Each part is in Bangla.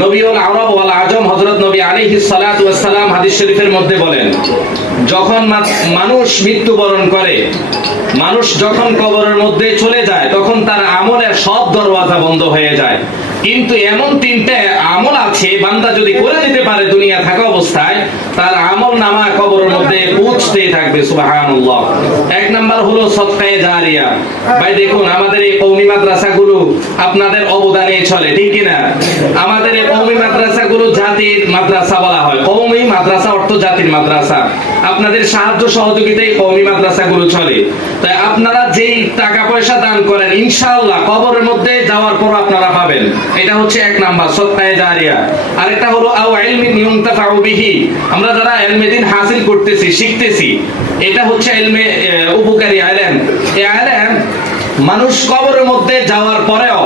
নবীউল আরব ওয়াল আজম হযরত নবী আলাইহিস সালাতু ওয়াস সালাম হাদিস শরীফের মধ্যে বলেন, যখন মানুষ মৃত্যুবরণ করে, মানুষ যখন কবরের মধ্যে চলে যায়, তখন তার আমলের সব দরওয়াজা বন্ধ হয়ে যায়। কিন্তু এমন তিনটে আমল আছে, বান্দা যদি করে দিতে পারে দুনিয়া থাকা অবস্থায়, তার আমল নামা কবরের মধ্যে পৌঁছতেই থাকবে। সুবহানাল্লাহ। এক নাম্বার হলো সদকায়ে জারিয়া। ভাই দেখুন, আমাদের এই কওমি মাদ্রাসাগুলো আপনাদের অবদানে চলে, ঠিক কি না? আমাদের এই কওমি মাদ্রাসাগুলো জাতির মাদ্রাসা বলা হয়। কওমি মাদ্রাসা অর্থ জাতির মাদ্রাসা। আপনাদের সাহায্য সহযোগিতায় কওমি মাদ্রাসাগুলো চলে। তাই আপনারা যেই টাকা পয়সা দান করেন, ইনশাআল্লাহ কবরের মধ্যে যাওয়ার পর আপনারা পাবেন। এটা হচ্ছে এক নাম্বার, সদকায়ে জারিয়া। আরেকটা হলো আও ইলমিন ইউনতাফাউ বিহি। আমরা যারা ইলমে দ্বীন হাসিল করতেছি, শিখতেছি, এটা হচ্ছে ইলমে উপকারী ইলম। এই ইলম মানুষ কবরের মধ্যে যাওয়ার পরেও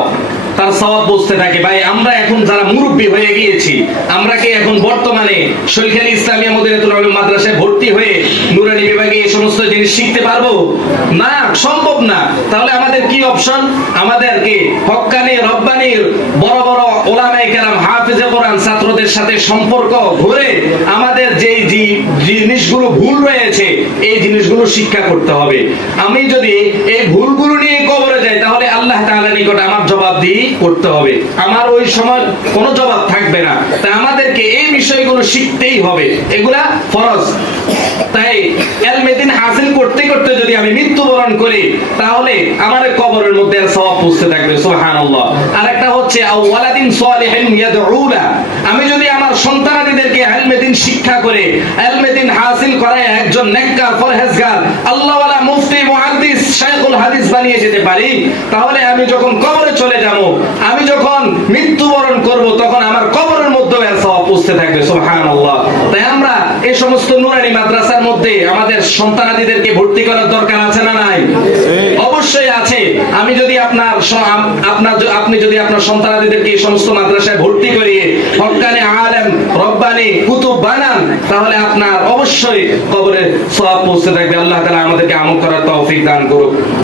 তার সওয়াব বুঝতে থাকে। ভাই আমরা এখন যারা মুরব্বী হয়ে গিয়েছি, আমরা কি এখন বর্তমানে শৈখালী ইসলামিয়া মদিনাতুল উলুম মাদ্রাসায় ভর্তি হয়ে নুরানি বিভাগে এই সমস্ত জিনিস শিখতে পারবো? না, সম্ভব না। তাহলে আমাদের কি অপশন? আমাদেরকে হক্কানি রব্বানির বড় বড় উলামায়ে কেরাম, হাফেজে কোরআন ছাত্রদের সাথে সম্পর্ক ধরে আমাদের যেই জিনিসগুলো ভুল রয়েছে, এই জিনিসগুলো শিক্ষা করতে হবে। আমি যদি এই ভুলগুলো নিয়ে কবরে যাই, তাহলে আল্লাহ তাআলার নিকট আমার জবাবদিহি করতে হবে। আমার ওই সময় কোনো জবাব থাকবে না। তাই আমাদেরকে এই বিষয়গুলো শিখতেই হবে, এগুলা ফরজ। তাই ইলমে দ্বীন হাসিল করতে করতে যদি আমি মৃত্যুবরণ করি, তাহলে আমার কবরের মধ্যে সওয়াব পৌঁছতে থাকবে। সুবহানাল্লাহ। আরেকটা হচ্ছে আওয়ালাদিন সালিহিন ইয়াদউলা। আমি যদি আমার সন্তানাদিদেরকে ইলমে দ্বীন শিক্ষা করে, ইলমে দ্বীন হাসিল করায় একজন নেককার, পরহেজগার, আল্লাহওয়ালা, মুফতি, মুহাদ্দিস, শাইখুল হাদিস বানিয়ে যেতে পারি, তাহলে আমি যখন কবরে চলে যাব, আমি যখন মৃত্যুবরণ করব, তখন আমার কবরের মধ্যে এর সওয়াব পৌঁছতে থাকবে। সুবহানাল্লাহ। তাই আমরা এই সমস্ত নুরানি মাদ্রাসার মধ্যে আমাদের সন্তানাদিদেরকে ভর্তি করার দরকার আছে না নাই? অবশ্যই আছে। আমি যদি আপনি যদি আপনার সন্তানাদিদেরকে এই সমস্ত মাদ্রাসায় ভর্তি করিয়ে হক্কানি আলেম, রব্বানি, কুতুব বানান, তাহলে আপনার অবশ্যই কবরে সওয়াব পৌঁছতে থাকবে। আল্লাহ তাআলা আমাদেরকে আমল করার তৌফিক দান করুক।